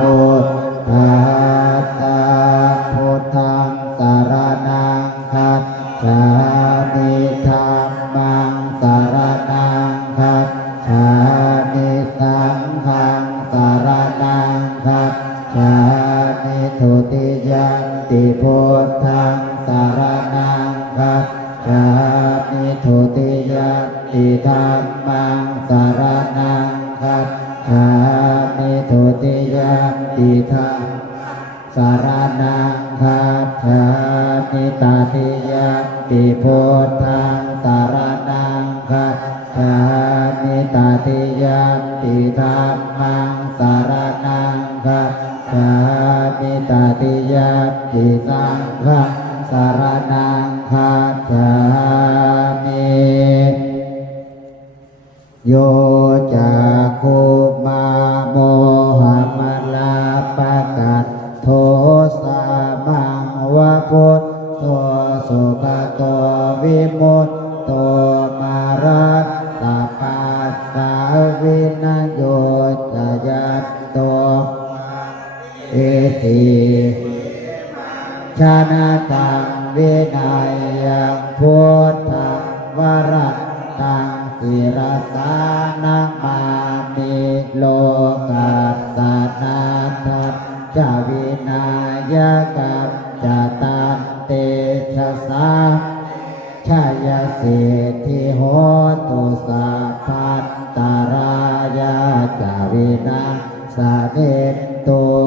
พุท มิตติยาปิธรรมังสารนังคาถามิตติยาปิสังฆังสารนังคาถามิโยจะคุมาโมหะมลาปะกัตโทสามังวะพุทโตสุขโตวิมุตต พุทธวรัตตังศิรสานังมามิโลกัสสนาทัตจาวินายกับจตันเตชะสาชายสิทธิโหตุสัพพัตตารายาจาวินาสเกตตุ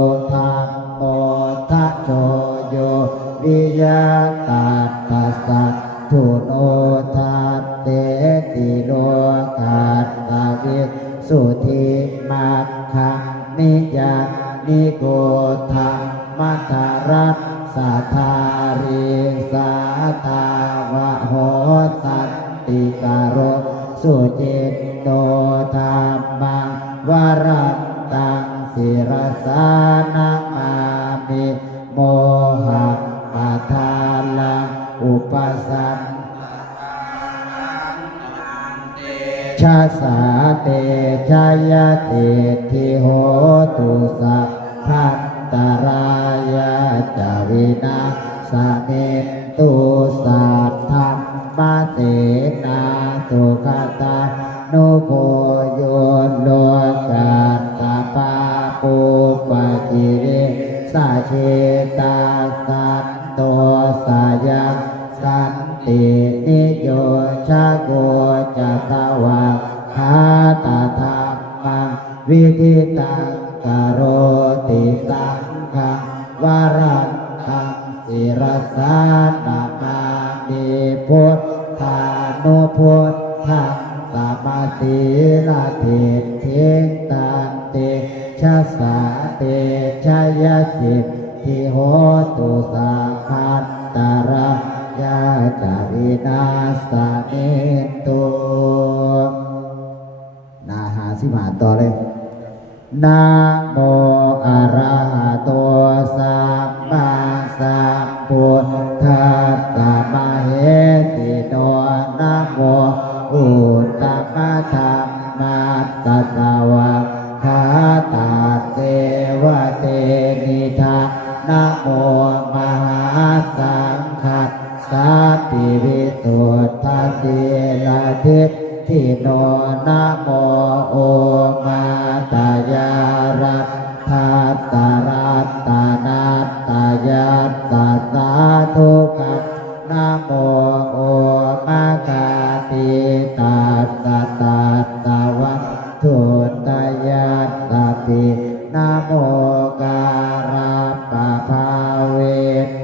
มัทารัสสัทธาริสาตาวะโหสันติการโรสุจิตโตธรรมังวรัตตังศิรสานังอามิโมหะปะทาลังอุปสัมชาสาเตชายาเตทิโหตุสัพพัน ตรายาจาวินาสเมตุสัทธรรมเตนาสุขตานุโกโยนโลกาสปาปุปะจิริสาเช งศิรสานามามิพุทธานุพุทธังสมาติลาทิเทตันเตชะสาเตชะยะสิทธิโหตุสาคันตาระยาจารินาสาเนตุนาหาสิบหาต่อเลยนะโมอะระหะโตสัมมาสัม พุทธัสสะมาเหติโตนะโมอุตตมะธรรมัสสะสวะคาตาเทวะเตนิทานะโมมหาสั ธุกัมนะโมโอมากาติตาสะตาสะวัตุตายาตาปินะโมการาปะภาเว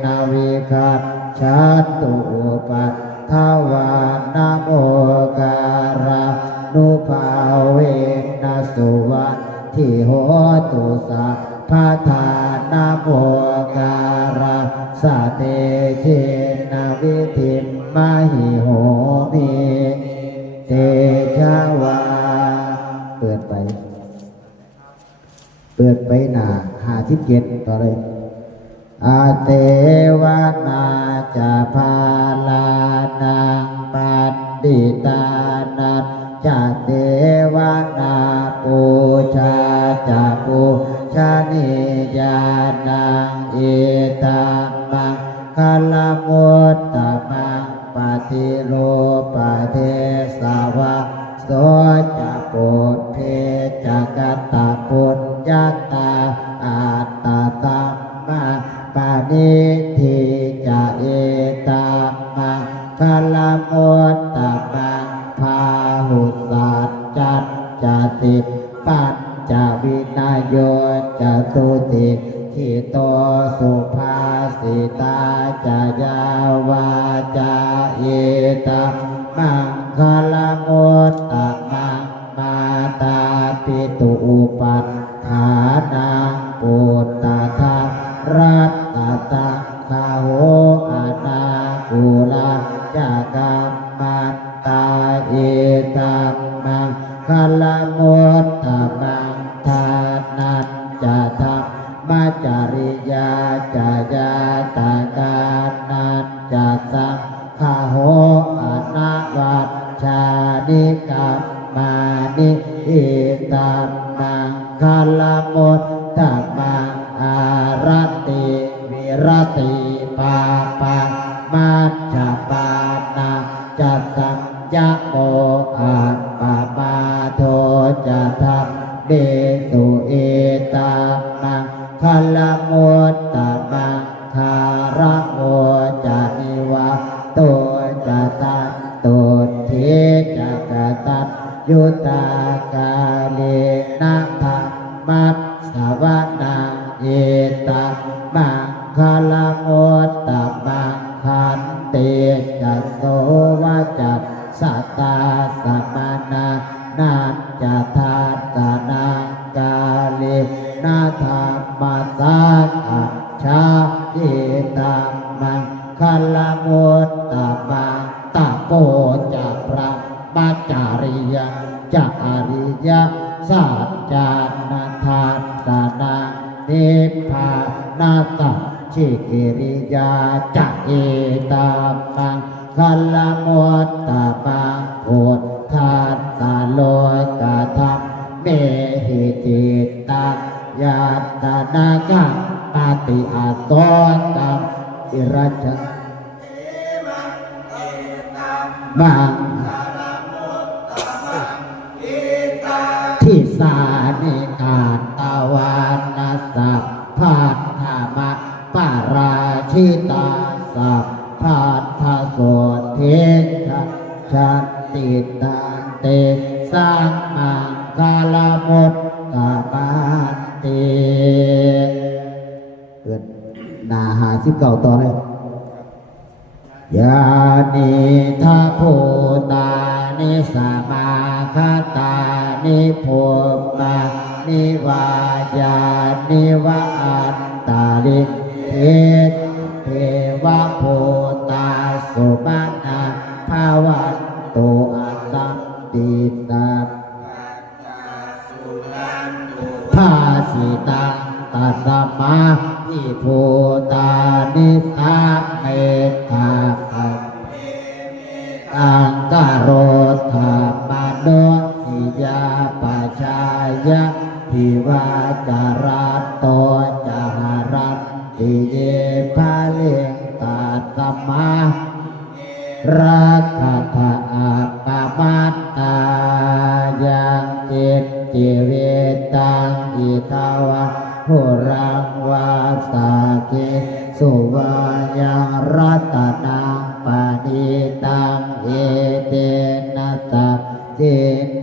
นะวิคัตชัตตุปัฏทวานะโมการานุภาเวนะสุวัตทิโหตุสัพพทานะโมการาสเตเชนะวิธิมมหิโหมิเตชะวา เปิดไป เปิดไปหนาหาที่เจ็ดต่อเลยอาเตวนาจะพาลานังปัตติตานัจะเตวนาปูชาจะปูชานิยานังเอ ตามังคลมุตตมังปฏิโลปเทสาวะโสจะปุถเพจักตาปุญญาตาอัตตาตัมมาปานิทิจะเอตามังคลมุตตมังพาหุสัจจัตจติปัญจวินายโยจตุติ ขิโตสุภาสิตาจายาวาจาเอตมังคลมุตตมังมาตาปิตุอุปัฏฐานังปุตตะทารัตตะ คาโหอานาวัชชานิกรรมานิเอตัมมังคาลมุตตมังอารติวิรติปาปังมัจจปานาจัตสัมยะโมอาปามาโทจะทำเบตุเอตามังคล มังคลมุตตมังคันเตจะโสวะจัตสัตตาสัมมานานาจะทานตานังกาเลนาธรรมสังอัจฉาเอตัมมังคลมุตตมังตะโปจะพระปัจจาริยจะอริยสัจจา ชิกิริยาจะเอตัมมังคลมุตตมังพุทธาตาโลกาธรรมเมหิจิตตังยาตนากังปฏิอาตตังอิรัจจมังทิสานิการตาวันนาสัพพา ราชิตาสัพพัทธโสเทชะชันติตันเตสังมังคาลมุตตะมันติเกิดนาหาสิบเก่าต่อเลยยานิทัพโพตานิสมาคตานิโพมานิวายานิวะอัตตาลิเเทวโพตาสุมานาภาวันโตอาสัมติตาภาสิตังตัสมาทิโพตานิสัมเมธาคัมตังกโรธามโนสิยาปชายะพิวาจาราโต ตะเจ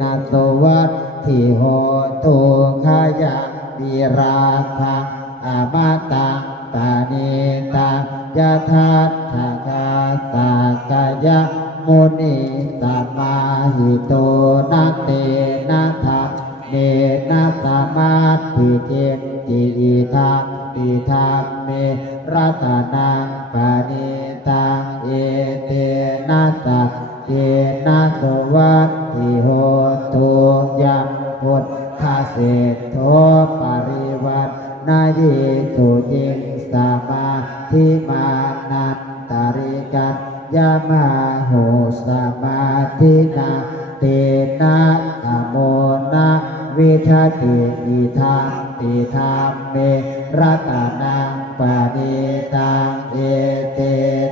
นะโตวัตถิโหตุขายังวิราคังอามาตังปานิตังยะทัตถะกาตากายะมุนิตามาหิโตนะเตนะธรรมเนนะสมาธิเจนจิอิทังปิทังเมรัตนังปานิตังเอเตนะสั เจนะสวัตถิโหตุยังพุทธาเศษโทปริวัตนายิตุจิงสมาธิมานันตาริกันยามาโหสมาธินาเตนะนะโมนะวิชาติอิทังติธรรมเมรัตนังปณิตังเอเต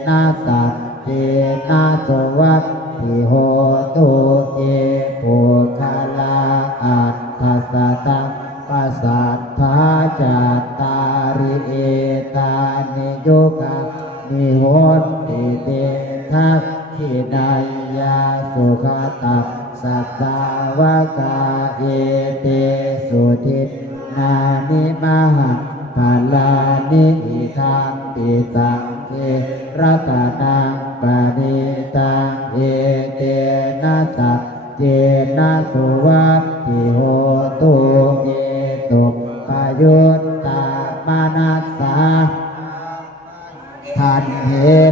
นะสัจเจนะสวัต ติโหตุเอ พาลานิอิทังปิสังเทรัตนังปานิตังเอเตนะสัจเจนะสุวัตติโหตุเอตุปยุตตามนัสสะทันเห